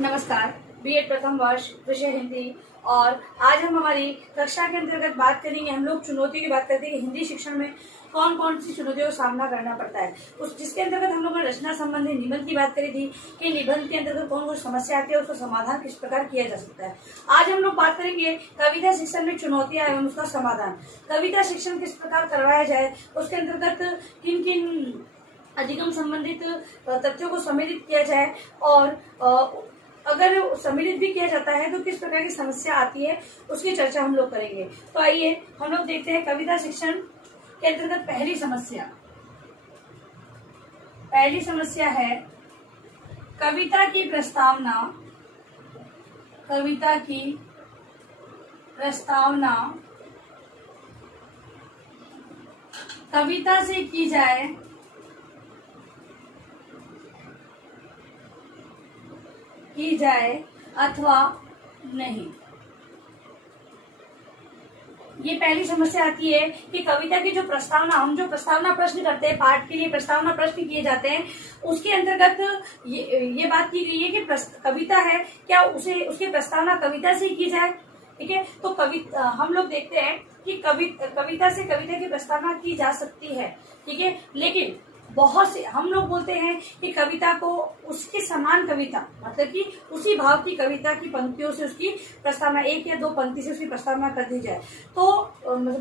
नमस्कार। बीएड प्रथम वर्ष विषय हिंदी। और आज हम हमारी कक्षा के अंतर्गत बात करेंगे। हम लोग चुनौतियों की बात करते हैं कि हिंदी शिक्षण में कौन कौन सी चुनौतियों का सामना करना पड़ता है। उस जिसके अंतर्गत हम लोगों ने रचना संबंधी निबंध की बात करी थी कि निबंध के अंतर्गत कौन कौन समस्या आती है, उसका समाधान किस प्रकार किया जा सकता है। आज हम लोग बात करेंगे कविता शिक्षण में चुनौतियां एवं उसका समाधान। कविता शिक्षण किस प्रकार करवाया जाए, उसके अंतर्गत किन किन अधिगम संबंधित तथ्यों को सम्मिलित किया जाए, और अगर सम्मिलित भी किया जाता है तो किस प्रकार की समस्या आती है, उसकी चर्चा हम लोग करेंगे। तो आइए हम लोग देखते हैं कविता शिक्षण के अंतर्गत पहली समस्या है कविता की प्रस्तावना। कविता की प्रस्तावना कविता से की जाए अथवा नहीं। ये पहली समस्या आती है कि कविता की जो प्रस्तावना, हम जो प्रस्तावना प्रश्न करते हैं, पाठ के लिए प्रस्तावना प्रश्न किए जाते हैं, उसके अंतर्गत ये बात की गई है कि कविता है, क्या उसकी प्रस्तावना कविता से ही की जाए। ठीक है, तो हम लोग देखते हैं कि कविता से कविता की प्रस्तावना की जा सकती है। ठीक है, लेकिन बहुत से हम लोग बोलते हैं कि कविता को उसके समान कविता, मतलब कि उसी भाव की कविता की पंक्तियों से उसकी प्रस्तावना, एक या दो पंक्ति से उसकी प्रस्तावना कर दी जाए। तो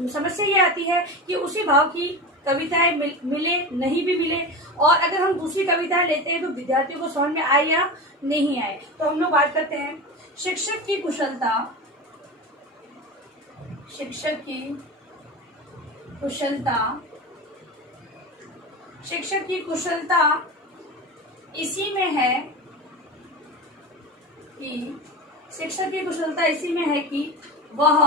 समस्या ये आती है कि उसी भाव की कविताएं मिले नहीं भी मिले, और अगर हम दूसरी कविताएं लेते हैं तो विद्यार्थियों को समझ में आए या नहीं आए। तो हम लोग बात करते हैं शिक्षक की कुशलता। शिक्षक की कुशलता इसी में है कि वह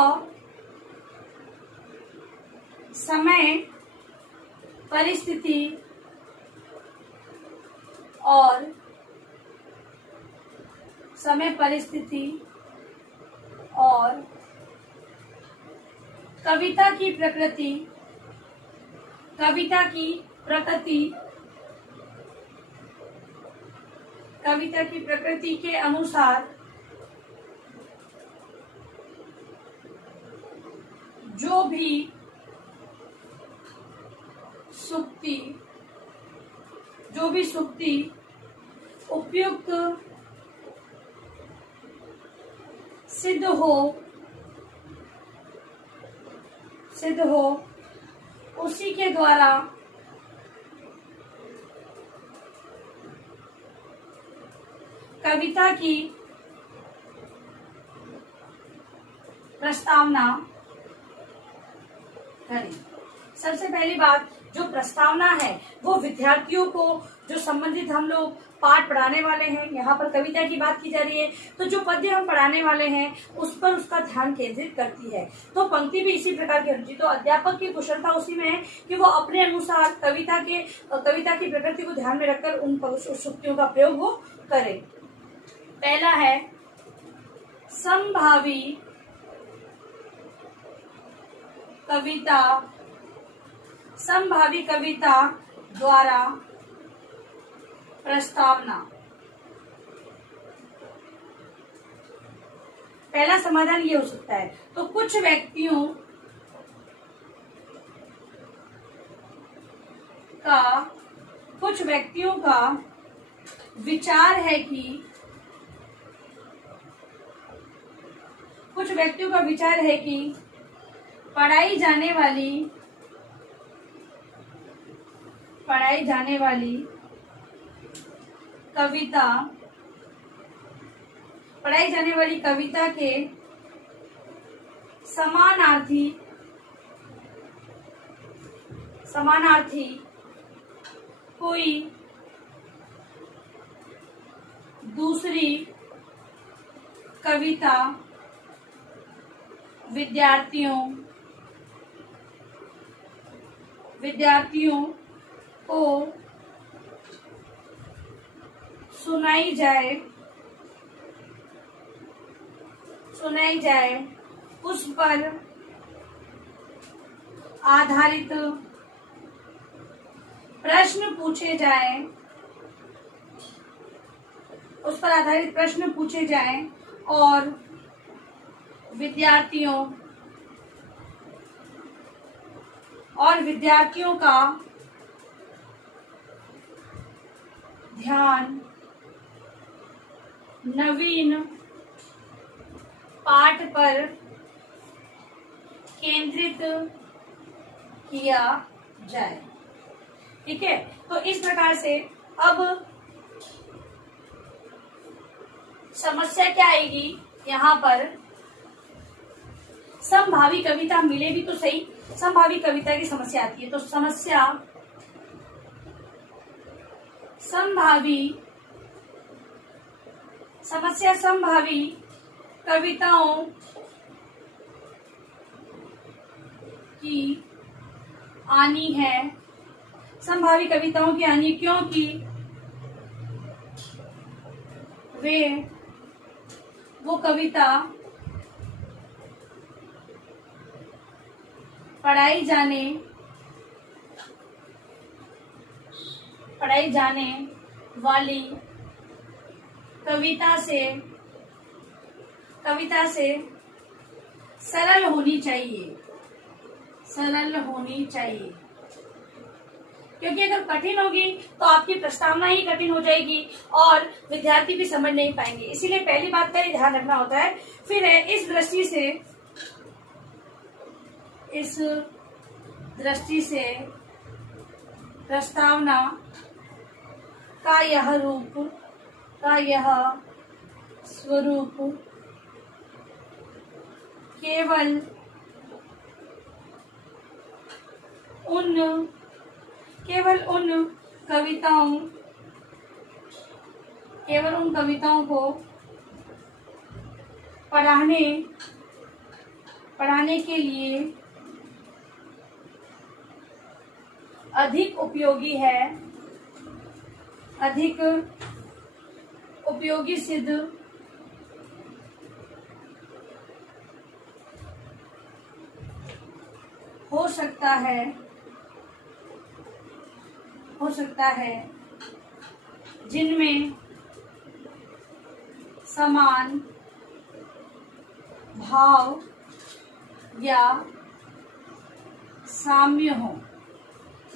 समय परिस्थिति और कविता की प्रकृति के अनुसार जो भी सुक्ति उपयुक्त सिद्ध हो उसी के द्वारा कविता की प्रस्तावना करें। सबसे पहली बात, जो प्रस्तावना है वो विद्यार्थियों को जो संबंधित हम लोग पाठ पढ़ाने वाले हैं, यहाँ पर कविता की बात की जा रही है, तो जो पद्य हम पढ़ाने वाले हैं उस पर उसका ध्यान केंद्रित करती है। तो पंक्ति भी इसी प्रकार की होनी चाहिए। तो अध्यापक की कुशलता उसी में है कि वो अपने अनुसार कविता की प्रकृति को ध्यान में रखकर उन सूक्तियों का प्रयोग वो करे। पहला है समभावी कविता द्वारा प्रस्तावना। पहला समाधान ये हो सकता है। तो कुछ व्यक्तियों का विचार है कि पढ़ाई जाने वाली कविता के समानार्थी कोई दूसरी कविता विद्यार्थियों को सुनाई जाए उस पर आधारित प्रश्न पूछे जाए उस पर आधारित प्रश्न पूछे जाएं और विद्यार्थियों का ध्यान नवीन पाठ पर केंद्रित किया जाए। ठीक है, तो इस प्रकार से अब समस्या क्या आएगी यहाँ पर, समभावी कविता मिले भी तो सही, समभावी कविता की समस्या आती है। तो समस्या समभावी कविताओं की आनी है। समभावी कविताओं की आनी क्योंकि वो कविता पढ़ाई जाने वाली कविता से सरल होनी चाहिए, क्योंकि अगर कठिन होगी तो आपकी प्रस्तावना ही कठिन हो जाएगी और विद्यार्थी भी समझ नहीं पाएंगे। इसीलिए पहली बात का ही ध्यान रखना होता है। फिर इस दृष्टि से प्रस्तावना का यह स्वरूप केवल उन कविताओं को पढ़ाने के लिए अधिक उपयोगी सिद्ध हो सकता है जिनमें समान भाव या साम्य हो।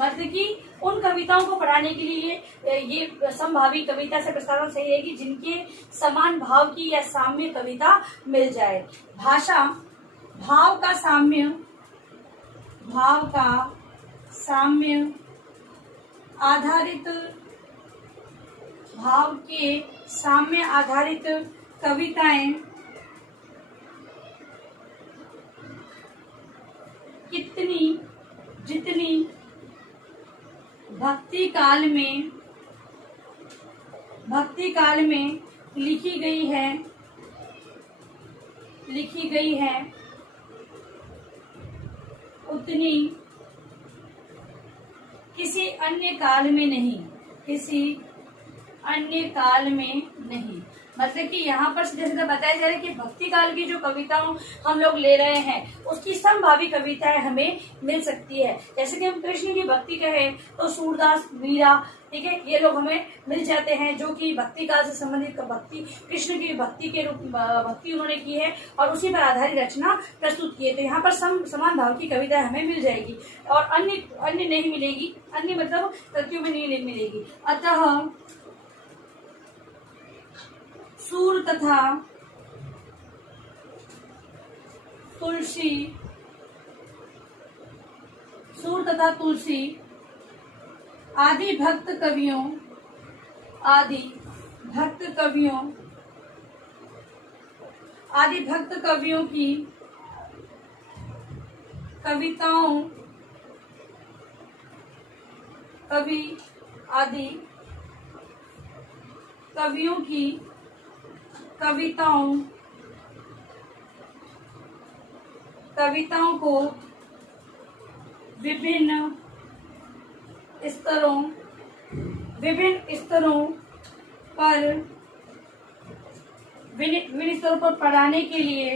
मतलब कि उन कविताओं को पढ़ाने के लिए ये समभावी कविता से प्रस्तावना सही है कि जिनके समान भाव की या साम्य कविता मिल जाए। भाव का साम्य आधारित कविताएं जितनी भक्ति काल में लिखी गई है उतनी किसी अन्य काल में नहीं। मतलब कि यहाँ पर जैसे बताया जा रहा है कि भक्ति काल की जो कविताओं हम लोग ले रहे हैं उसकी समभावी कविताएं हमें मिल सकती है। जैसे कि हम कृष्ण की भक्ति कहें तो सूरदास, मीरा, ठीक है, ये लोग हमें मिल जाते हैं जो कि भक्ति काल से संबंधित कृष्ण की भक्ति उन्होंने की है और उसी पर आधारित रचना प्रस्तुत की है। तो यहाँ पर समान भाव की कविताएं हमें मिल जाएगी और अन्य नहीं मिलेगी, अन्य मतलब कृतियों में नहीं मिलेगी। अतः सूर तथा तुलसी आदि भक्त कवियों की कविताओं को विभिन्न स्तरों पर पढ़ाने के लिए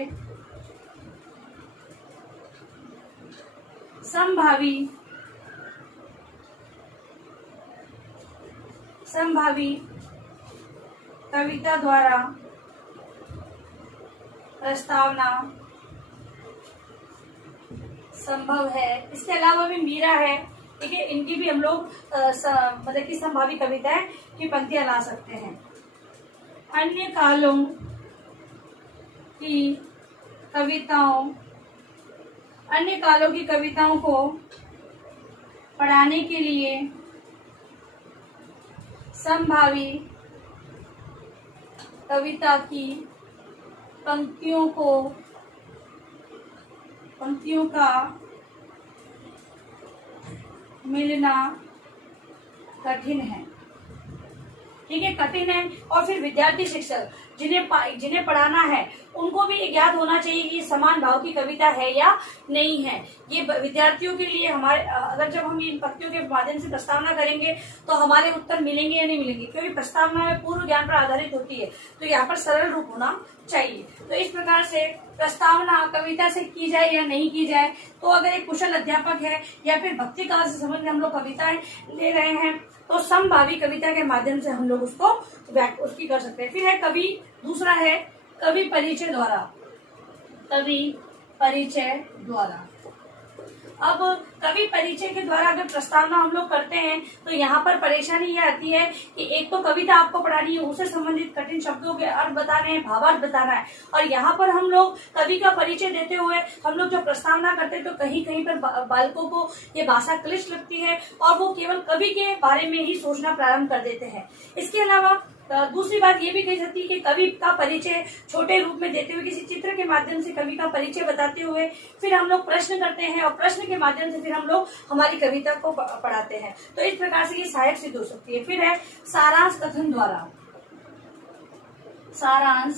समभावी कविता द्वारा प्रस्तावना संभव है। इसके अलावा भी मीरा है, ठीक है, इनकी भी हम लोग मतलब कि संभावी कविताएं की पंक्तियां ला सकते हैं। अन्य कालों की कविताओं को पढ़ाने के लिए संभावी कविता की पंक्तियों का मिलना कठिन है, ठीक है, कठिन है। और फिर विद्यार्थी शिक्षक जिन्हें पढ़ाना है उनको भी ज्ञात होना चाहिए कि समान भाव की कविता है या नहीं है। ये विद्यार्थियों के लिए हमारे अगर जब हम इन पंक्तियों के माध्यम से प्रस्तावना करेंगे तो हमारे उत्तर मिलेंगे या नहीं मिलेंगे, क्योंकि प्रस्तावना में पूर्व ज्ञान पर आधारित होती है, तो यहाँ पर सरल रूप होना चाहिए। तो इस प्रकार से प्रस्तावना कविता से की जाए या नहीं की जाए, तो अगर एक कुशल अध्यापक है या फिर भक्ति काल से संबंधित हम लोग कविताएं ले रहे हैं तो समभावी कविता के माध्यम से हम लोग उसकी कर सकते हैं। फिर है कवि, दूसरा है कवि परिचय द्वारा। अब कवि परिचय के द्वारा अगर प्रस्तावना हम लोग करते हैं तो यहाँ पर परेशानी ये आती है कि एक तो कविता आपको पढ़ानी है, उससे संबंधित कठिन शब्दों के अर्थ बताने हैं, भावार्थ बताना है, और यहाँ पर हम लोग कवि का परिचय देते हुए हम लोग जो प्रस्तावना करते हैं तो कहीं कहीं पर बालकों को ये भाषा क्लिष्ट लगती है और वो केवल कवि के बारे में ही सोचना प्रारंभ कर देते हैं। इसके अलावा दूसरी बात ये भी कही जाती है कि कवि का परिचय छोटे रूप में देते हुए, किसी चित्र के माध्यम से कवि का परिचय बताते हुए फिर हम लोग प्रश्न करते हैं और प्रश्न के माध्यम से फिर हम लोग हमारी कविता को पढ़ाते हैं। तो इस प्रकार से ये सहायक सिद्ध हो सकती है। फिर है सारांश कथन द्वारा। सारांश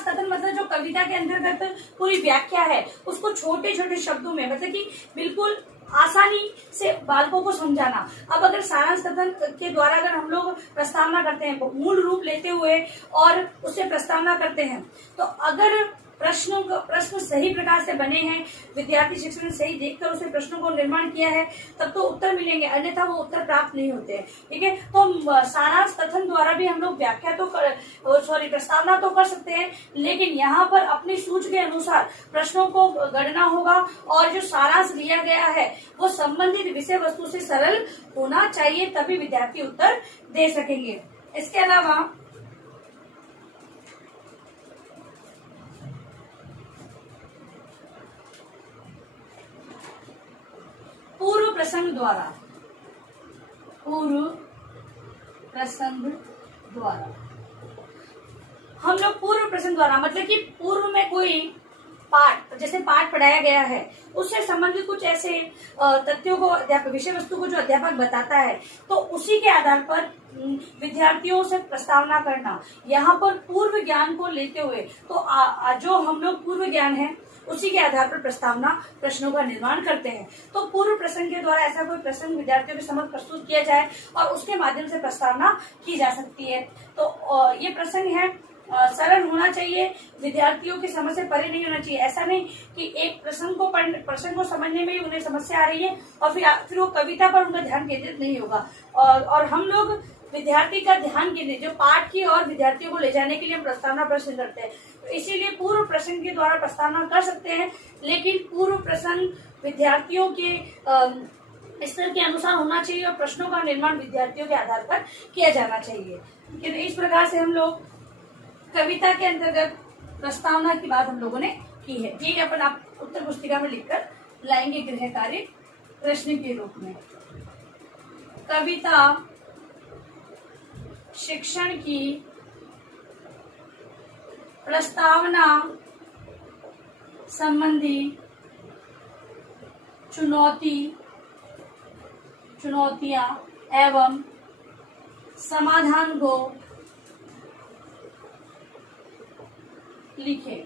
कथन मतलब जो कविता के अंतर्गत पूरी व्याख्या है उसको छोटे छोटे शब्दों में, मतलब कि बिल्कुल आसानी से बालकों को समझाना। अब अगर सारांश कथन के द्वारा अगर हम लोग प्रस्तावना करते हैं, मूल रूप लेते हुए और उससे प्रस्तावना करते हैं, तो अगर प्रश्न सही प्रकार से बने हैं, विद्यार्थी शिक्षक ने सही देखकर उसे प्रश्नों को निर्माण किया है, तब तो उत्तर मिलेंगे, अन्यथा वो उत्तर प्राप्त नहीं होते हैं, ठीक है। तो सारांश कथन द्वारा भी हम लोग प्रस्तावना तो कर सकते हैं, लेकिन यहाँ पर अपनी सूझ के अनुसार प्रश्नों को गढ़ना होगा और जो सारांश लिया गया है वो संबंधित विषय वस्तु से सरल होना चाहिए, तभी विद्यार्थी उत्तर दे सकेंगे। इसके अलावा पूर्व प्रसंग द्वारा हम लोग पूर्व प्रसंग द्वारा मतलब कि पूर्व में कोई पाठ, जैसे पाठ पढ़ाया गया है उससे संबंधित कुछ ऐसे तथ्यों को विषय वस्तु को जो अध्यापक बताता है तो उसी के आधार पर विद्यार्थियों से प्रस्तावना करना। यहाँ पर पूर्व ज्ञान को लेते हुए तो जो हम लोग पूर्व ज्ञान है उसी के आधार पर प्रस्तावना प्रश्नों का निर्माण करते हैं। तो पूर्व प्रसंग के द्वारा ऐसा कोई प्रसंग विद्यार्थियों के समक्ष प्रस्तुत किया जाए और उसके माध्यम से प्रस्तावना की जा सकती है। तो ये प्रसंग है सरल होना चाहिए, विद्यार्थियों की समझ से परे नहीं होना चाहिए। ऐसा नहीं कि एक प्रसंग को समझने में ही उन्हें समस्या आ रही है और फिर वो कविता पर उनका ध्यान केंद्रित नहीं होगा। और हम लोग विद्यार्थी का ध्यान केंद्रित जो पाठ की और विद्यार्थियों को ले जाने के लिए हम प्रस्तावना प्रश्न करते हैं, तो इसीलिए पूर्व प्रसंग के द्वारा प्रस्तावना कर सकते हैं, लेकिन पूर्व प्रसंग विद्यार्थियों के स्तर के अनुसार होना चाहिए और प्रश्नों का निर्माण विद्यार्थियों के आधार पर किया जाना चाहिए। इस प्रकार से हम लोग कविता के अंतर्गत प्रस्तावना की बात हम लोगों ने की है। ये अपन आप उत्तर पुस्तिका में लिखकर लाएंगे गृह कार्य प्रश्न के रूप में। कविता शिक्षण की प्रस्तावना संबंधी चुनौतियां एवं समाधान को लिखे।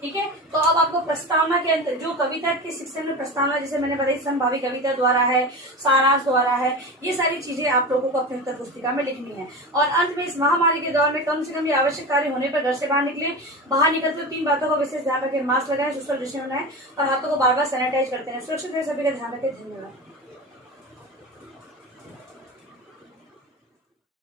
ठीक है, तो अब आपको प्रस्तावना के अंदर जो कविता के शिक्षण में प्रस्तावना, जैसे मैंने बताई, संभावी कविता द्वारा है, सारांश द्वारा है, ये सारी चीजें आप लोगों को अपनी उत्तर पुस्तिका में लिखनी है। और अंत में इस महामारी के दौर में कम से कम ये आवश्यक कार्य होने पर घर से बाहर निकले। बाहर निकलते 3 बातों का विशेष ध्यान रखें। मास्क लगाएं, सोशल डिस्टेंस बनाएं और हाथों को बार बार सैनिटाइज करते हैं। सुरक्षित रहे, सभी का ध्यान रखें। धन्यवाद।